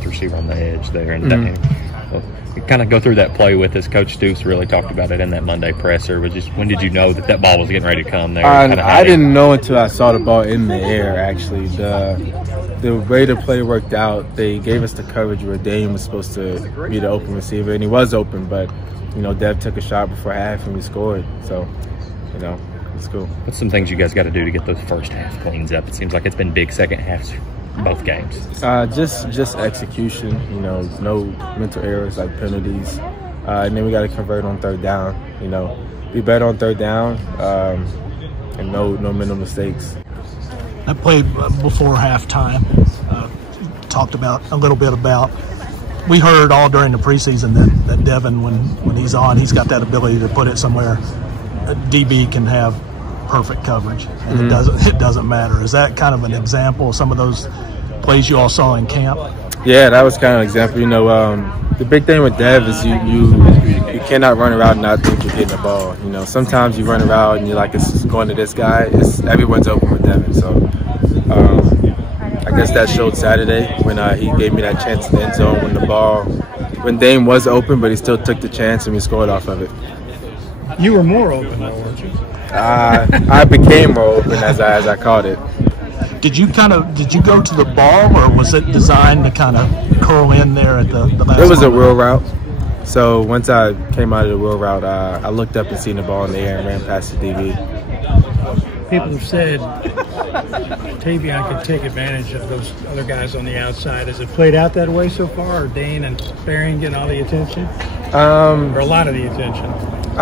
eighth receiver on the edge there. And kind of go through that play with us. Coach Stoops really talked about it in that Monday presser. Was just when did you know that ball was getting ready to come there? I didn't know until I saw the ball in the air, actually. The way the play worked out, they gave us the coverage where Dane was supposed to be the open receiver, and he was open, but, Dev took a shot before half and we scored. So, it's cool. What's some things you guys got to do to get those first half cleans up? It seems like it's been big second halves both games. Just execution, no mental errors like penalties. And then we got to convert on third down, be better on third down, and no mental mistakes. I played before halftime, talked about a little bit about, we heard all during the preseason that Devin, when he's on, he's got that ability to put it somewhere a DB can have perfect coverage, and it doesn't matter. Is that kind of an example of some of those plays you all saw in camp? Yeah, that was kind of an example. The big thing with Dev is you cannot run around and not think you're getting the ball. Sometimes you run around and you're like, it's going to this guy. Everyone's open with Devin. So I guess that showed Saturday when he gave me that chance in the end zone when Dame was open, but he still took the chance and we scored off of it. You were more open though, weren't you? I became more open as I caught it. Did you go to the ball, or was it designed to kind of curl in there at the last? It was a wheel route. So once I came out of the wheel route, I looked up and seen the ball in the air and ran past the DB. People have said Tayvion could take advantage of those other guys on the outside. Has it played out that way so far? Or Dane and Barron getting all the attention? Or a lot of the attention?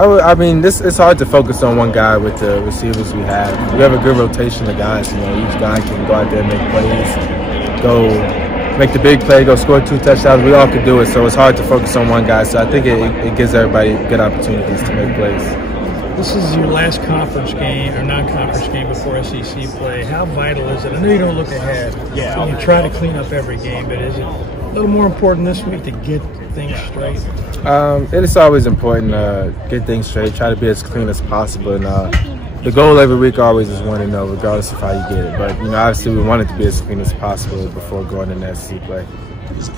It's hard to focus on one guy with the receivers we have. We have a good rotation of guys. Each guy can go out there and make plays, go make the big play, go score 2 touchdowns. We all could do it, so it's hard to focus on one guy. So I think it gives everybody good opportunities to make plays. This is your last conference game or non-conference game before SEC play. How vital is it? I know you don't look ahead. Yeah. So you try to clean up every game, but is it a little more important this week to get things straight? It is always important to get things straight, try to be as clean as possible. And the goal every week always is 1-0, regardless of how you get it. But, obviously we want it to be as clean as possible before going into SEC play.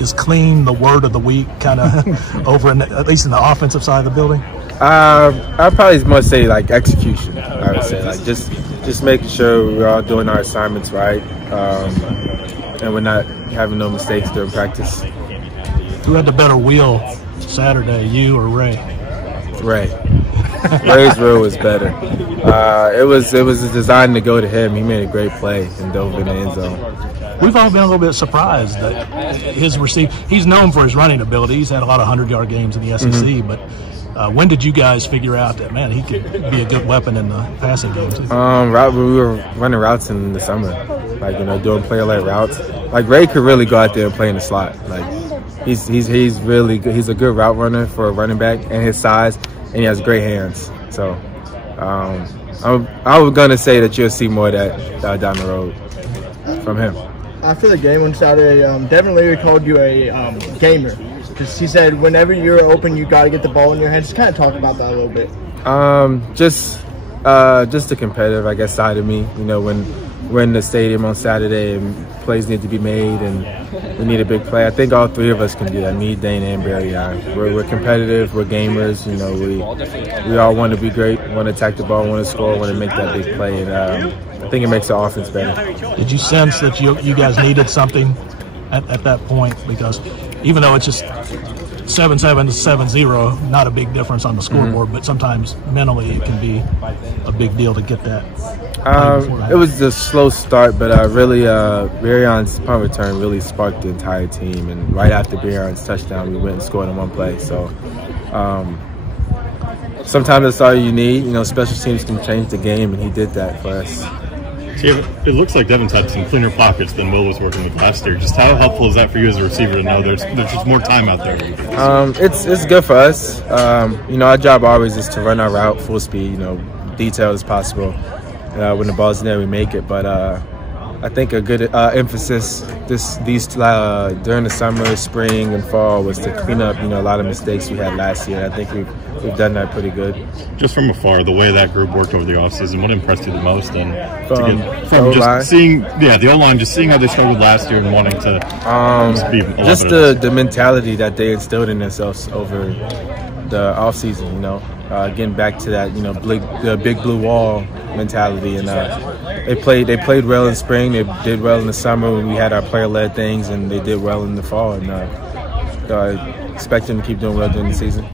Is clean the word of the week, kind of over at least in the offensive side of the building? I'd probably must say like execution. I would say like just making sure we're all doing our assignments right, and we're not having no mistakes during practice. Who had the better wheel Saturday, you or Ray? Ray's wheel was better. It was designed to go to him. He made a great play and dove in the end zone. We've all been a little bit surprised that he's known for his running ability. He's had a lot of 100-yard games in the SEC, but when did you guys figure out that, man, he could be a good weapon in the passing games? We were running routes in the summer, doing player-led routes. Like, Ray could really go out there and play in the slot. Like, he's really good. He's a good route runner for a running back, and his size, and he has great hands. So I was going to say that you'll see more of that down the road from him. After the game on Saturday, Devin Leary called you a gamer. He said whenever you're open, you got to get the ball in your hands. Just kind of talk about that a little bit. Just the competitive, I guess, side of me. When we're in the stadium on Saturday and plays need to be made and we need a big play, I think all three of us can do that. Me, Dane, and Barry. We're competitive. We're gamers. We all want to be great. Want to attack the ball. Want to score. Want to make that big play. And I think it makes the offense better. Did you sense that you guys needed something at that point? Because even though it's just 7-7 to 7-0, not a big difference on the scoreboard, but sometimes mentally it can be a big deal to get that. It was a slow start, but really Barion's punt return really sparked the entire team. And right after Barion's touchdown, we went and scored in one play. So sometimes that's all you need. Special teams can change the game, and he did that for us. It looks like Devin's had some cleaner pockets than Will was working with last year. Just how helpful is that for you as a receiver to know there's just more time out there? It's good for us. Our job always is to run our route full speed, detailed as possible. When the ball's in there, we make it. But I think a good emphasis during the summer, spring, and fall was to clean up, a lot of mistakes we had last year. I think we've done that pretty good. Just from afar, the way that group worked over the offseason, what impressed you the most? And from just seeing, the O-line, just seeing how they struggled last year and wanting to just the mentality that they instilled in themselves over the offseason. Getting back to that, the big blue wall mentality, and they played well in spring. They did well in the summer when we had our player-led things, and they did well in the fall. And I expect them to keep doing well during the season.